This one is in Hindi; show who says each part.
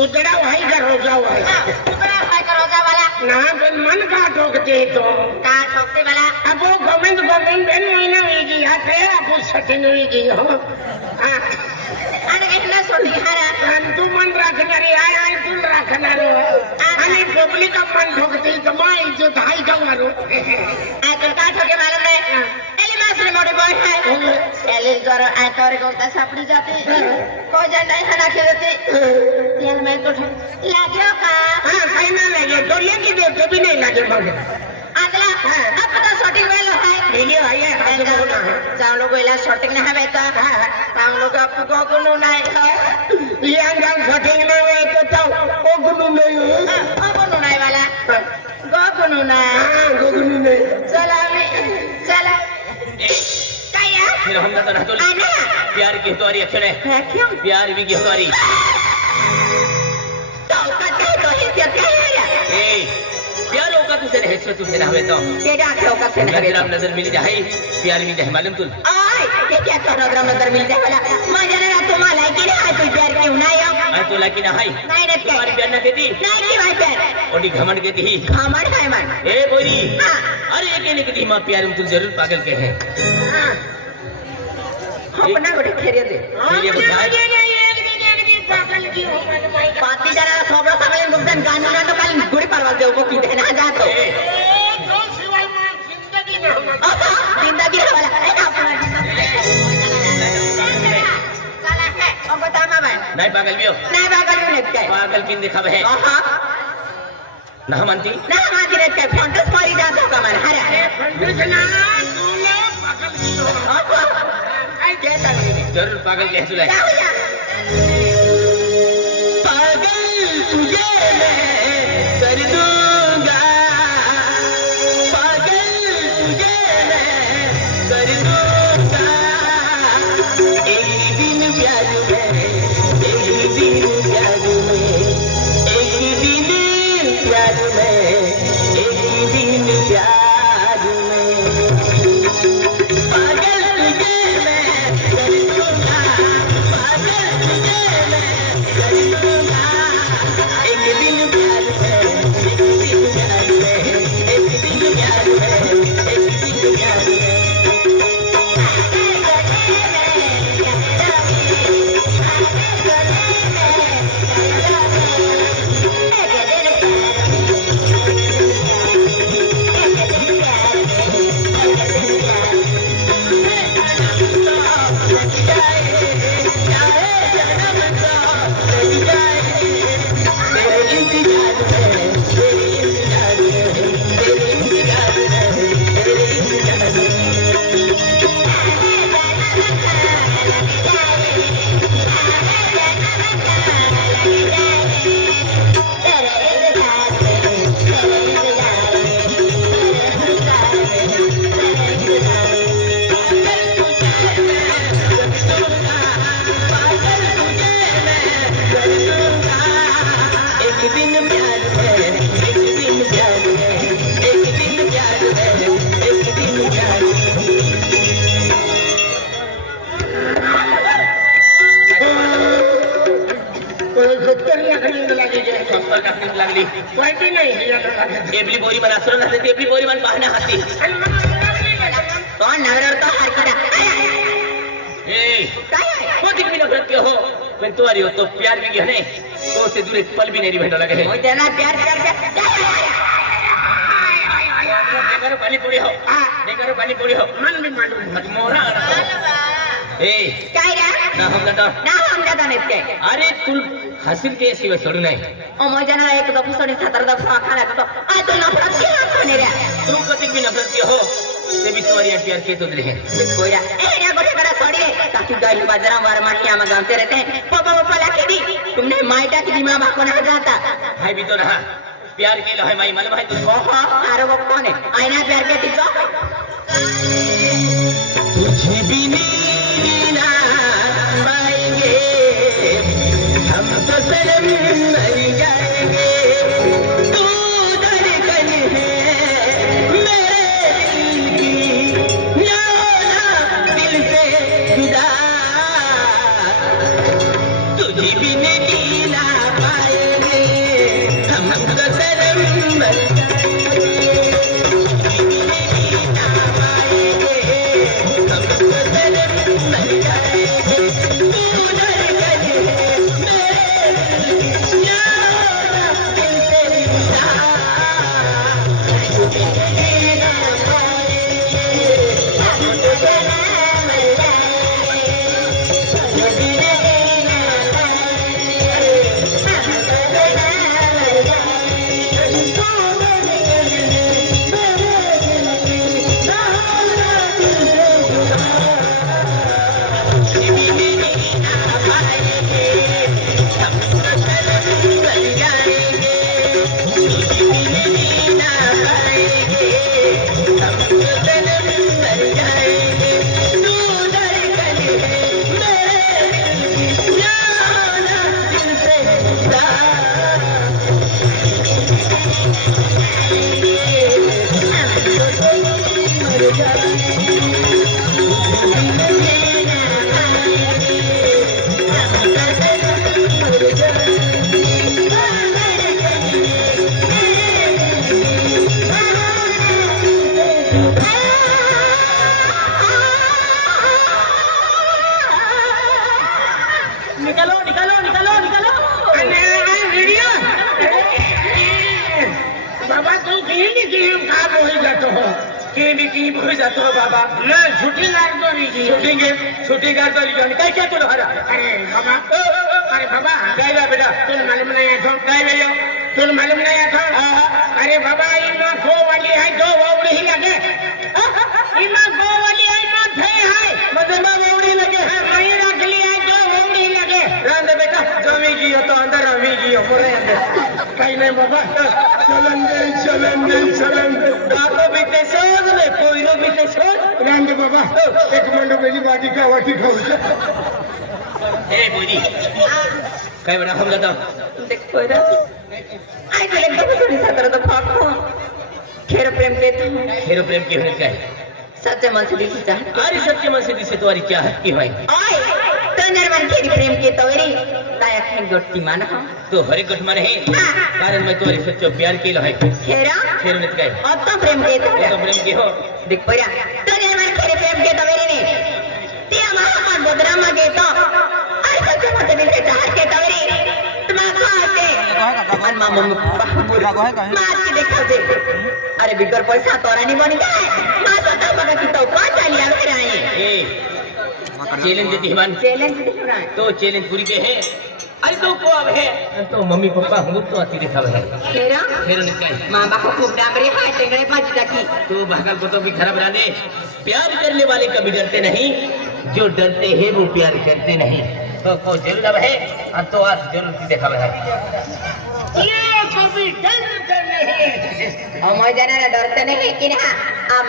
Speaker 1: उजड़ा भाई का रोजा हुआ है।
Speaker 2: का
Speaker 1: ना फिर मन का ठोकते है तो।
Speaker 2: का ठोकते वाला?
Speaker 1: अब वो गोविंद गोविंद बेन महीना हुई की हाथ है आप उस सचिन हुई की हो। हाँ।
Speaker 2: आणि इतना सोटी हारा
Speaker 1: आणि तू मन राखणारी आहे आणि तू राखणार आणि पब्लिक मन ठोकते तर मग इज़्ज़त हाय का मारू
Speaker 2: आकर का ठोके मालूम एली मासरी बॉय है। एली ज़ोर आकर को का सापड़ी जाती। को जंडा खाना खेलती। मैं तो लाग्यो का
Speaker 1: हा काही नाही लागे तो लेकी देते भी नाही लागे मग
Speaker 2: आदला अब तो शॉटिंग वेलो है
Speaker 1: व्हिडिओ आहे हात बघू ना
Speaker 2: जाऊ लोग इला शॉटिंग ना है तो हम लोग आपको को को नहीं है
Speaker 1: या गाव शॉटिंग नाही होय तो तो ओगुनु नाही होय.
Speaker 2: को नहीं वाला गो को ना
Speaker 1: हा गोगुनु नाही
Speaker 2: चला मी चला काय या
Speaker 3: फिर हम तो ना तो
Speaker 2: आना
Speaker 3: प्यार की तोरी अक्षर है
Speaker 2: है क्यों
Speaker 3: प्यार भी की तोरी प्यार होगा तुझसे रहे सो तुझसे ना हमें तो।
Speaker 2: केडा का से
Speaker 3: नज़र
Speaker 2: नहीं
Speaker 3: अब नज़र मिल जाए प्यार मिल जाए मालूम तुल।
Speaker 2: ओय ये क्या तो नज़र नज़र मिल जाए वाला मज़ा ना तुम्हाला की हाय तू प्यार क्यों नाही हो
Speaker 3: आई तो लाकी ना हाई।
Speaker 2: नाही रे
Speaker 3: तुम्हारी प्यार ना
Speaker 2: नाही की भाई प्यार।
Speaker 3: ओडी घमंड कहती ही
Speaker 2: घमंड काय मन
Speaker 3: ए बोरी।
Speaker 2: हाँ।
Speaker 3: अरे ये कहने कहती माँ प्यार में तुम ज़रूर पागल के हैं।
Speaker 2: अपना गोटे खेरिए दे।
Speaker 3: ये बताए
Speaker 1: पागल की हो मन माई
Speaker 2: पाती जरा गान ना तो काल। गुड़ी परवाल दे वो की देना जातो
Speaker 3: ए,
Speaker 1: जो शिवाय मग ज़िंदगी ना हम
Speaker 2: ओका ज़िंदगी वाला ए अपना चला है। अब बता मामा
Speaker 3: नहीं पागल भी हो।
Speaker 2: नाही बागल मी नेत काय
Speaker 3: पागल किन दिखा है
Speaker 2: ओहा
Speaker 3: ना मानती
Speaker 2: ना माती नेत काय फंटस मारी जातो का मन हरे
Speaker 1: खंडूजना तुला पागल की हो?
Speaker 2: नहीं
Speaker 3: ज़रूर पागल के हैं तुझे मैं कर लागली.
Speaker 1: पाहिजे नाही
Speaker 3: टेबली बोरी मन असरो ना टेबली बोरी मन पाहण्या हाती.
Speaker 1: आणि मग लागली लागली.
Speaker 2: कौन नगर तो हर किदा
Speaker 3: ए
Speaker 2: काय आहे?
Speaker 3: कोती भी नफरत के हो. पण तुम्हारी हो तो प्यार भी गहने तो से दूर एक पल भी नहीं भेटो लगे
Speaker 2: वो जना प्यार प्यार
Speaker 3: पानी पूरी हो देखरो पानी पूरी हो.
Speaker 1: मन
Speaker 3: मोरा ए.
Speaker 2: काय रे?
Speaker 3: ना हम जातो
Speaker 2: ना हम जाता काय
Speaker 3: अरे तुल हासिल के शिवाय सोडू नाही
Speaker 2: ओ मो एक दफ़ा सोनी सतर दफ़ा खाना तो आ तो नफरत की हाथ कोने रे
Speaker 3: तू कति भी नफरत के हो ते भी तुम्हारी प्यार के तो रहे
Speaker 2: कोईरा ए रे गोटे कड़ा छोड़ी ताकि गई बाजरा मार मार के हम गाँव रहते पापा पापा लाके दी तुमने माइटा की दिमाग को ना जाता
Speaker 3: हाय भी तो रहा प्यार के लो है माई मालूम है तुझको
Speaker 2: ओहो अरे वो कौन है आईना प्यार के टीचो
Speaker 3: तुझे भी ना Ibinini हो जाते हो के भी की
Speaker 1: हो जाते हो
Speaker 3: बाबा मैं शूटिंग आर
Speaker 1: तो नहीं की शूटिंग है
Speaker 3: शूटिंग आर तो नहीं कहीं क्या तो हरा
Speaker 1: अरे बाबा अरे
Speaker 3: बाबा गए बेटा
Speaker 1: तुम मालूम नहीं है
Speaker 3: गए भैया
Speaker 1: तुम मालूम नहीं था अरे बाबा इमा खो वाली है दो बावड़ी ही लगे इमा खो वाली
Speaker 3: है इमा थे है मतलब बावड़ी लगे
Speaker 1: है वही रख लिया दो बावड़ी लगे
Speaker 3: राम दे बेटा जमी गियो तो अंदर अमी गियो पूरे अंदर
Speaker 1: कहीं नहीं बाबा चलन दे চলেন
Speaker 3: দেন চলেন দাদা বিতে সর রে কইরো
Speaker 1: বিতে সর রান্দ বাবা এক মন্ড বেলি বাটি কা বাটি খাওছ
Speaker 3: এ বুড়ি काय बेटा हम जाता
Speaker 2: देख कोइरा आई बेले तो सुनी सतर तो फाक को खेर प्रेम के तो
Speaker 3: तू खेर प्रेम के हन काय
Speaker 2: सच्चे मन से दिसी चाह
Speaker 3: अरे सच्चे मन से दिसी तुम्हारी क्या हकीकत है
Speaker 2: आई तो नरमन खेरी प्रेम के तोरी ताया खेन गोटी मान। हा
Speaker 3: तो हरे गठ मन है। कारण मैं तुम्हारी सच्चो प्यार केलो है।
Speaker 2: खेरा?
Speaker 3: खेरो ने काय
Speaker 2: अब तो प्रेम के तो
Speaker 3: तो प्रेम की हो।
Speaker 2: देख पया तंजर मन खेरी प्रेम के तोरी ने तिया महापन बोदरा मागे तो। अरे सच्चे से के चाहत के तोरी तुम खाते और मामा मार के देखो जे। अरे बिगर पैसा तोरा नहीं बनी जाए माँ सता बगा की तो फिर आए
Speaker 3: ए चैलेंज देती हिमान
Speaker 2: चैलेंज है
Speaker 3: तो चैलेंज पूरी के है। अरे तो है तो हम तो है तो भागल को तो भी खराब प्यार करने वाले कभी डरते नहीं जो डरते हैं वो प्यार करते नहीं तो को ज़रूर है और तो आज ज़रूर देखा है
Speaker 1: ये कभी डरते नहीं
Speaker 2: अमर जना डरते नहीं कि ना